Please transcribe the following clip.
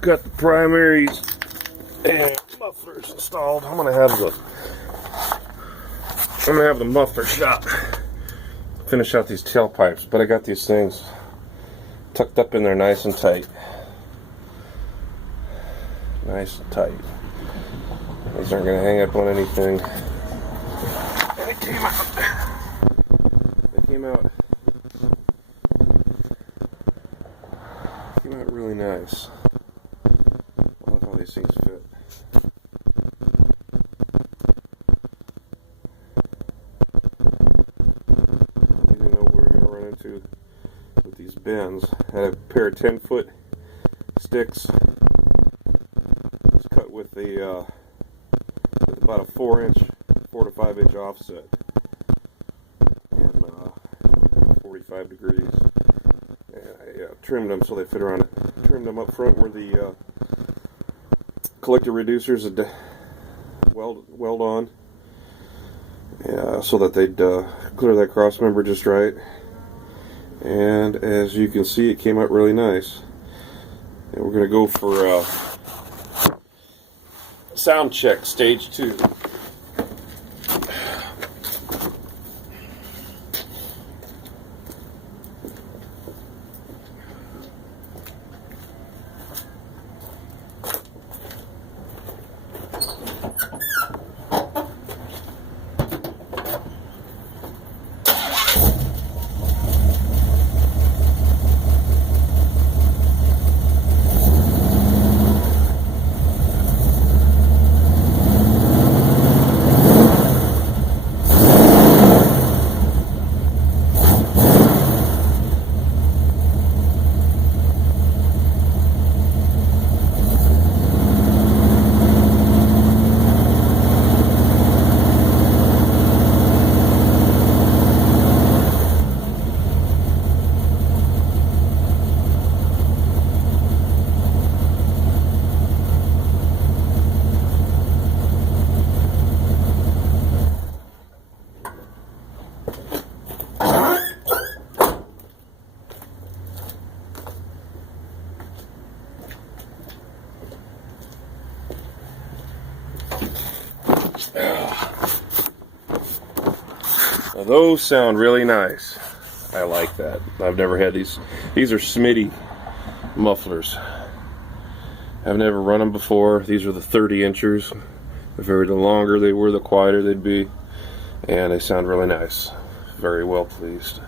got the primaries and mufflers installed. I'm gonna have the muffler shop finish out these tailpipes, but I got these things tucked up in there nice and tight. Nice and tight. These aren't gonna hang up on anything. And it came out. Came out really nice. I love how these things fit. I didn't know what we were going to run into with these bends. I had a pair of 10-foot sticks. It's cut with about a 4 to 5 inch offset. 45 degrees. And I trimmed them so they fit around it. Trimmed them up front where the collector reducers would weld on, so that they'd clear that cross member just right. And as you can see, it came out really nice. And we're going to go for sound check stage 2. Now those sound really nice. I like that. I've never had these. These are Smitty mufflers. I've never run them before. These are the 30 inchers. The longer they were, the quieter they'd be. And they sound really nice. Very well pleased.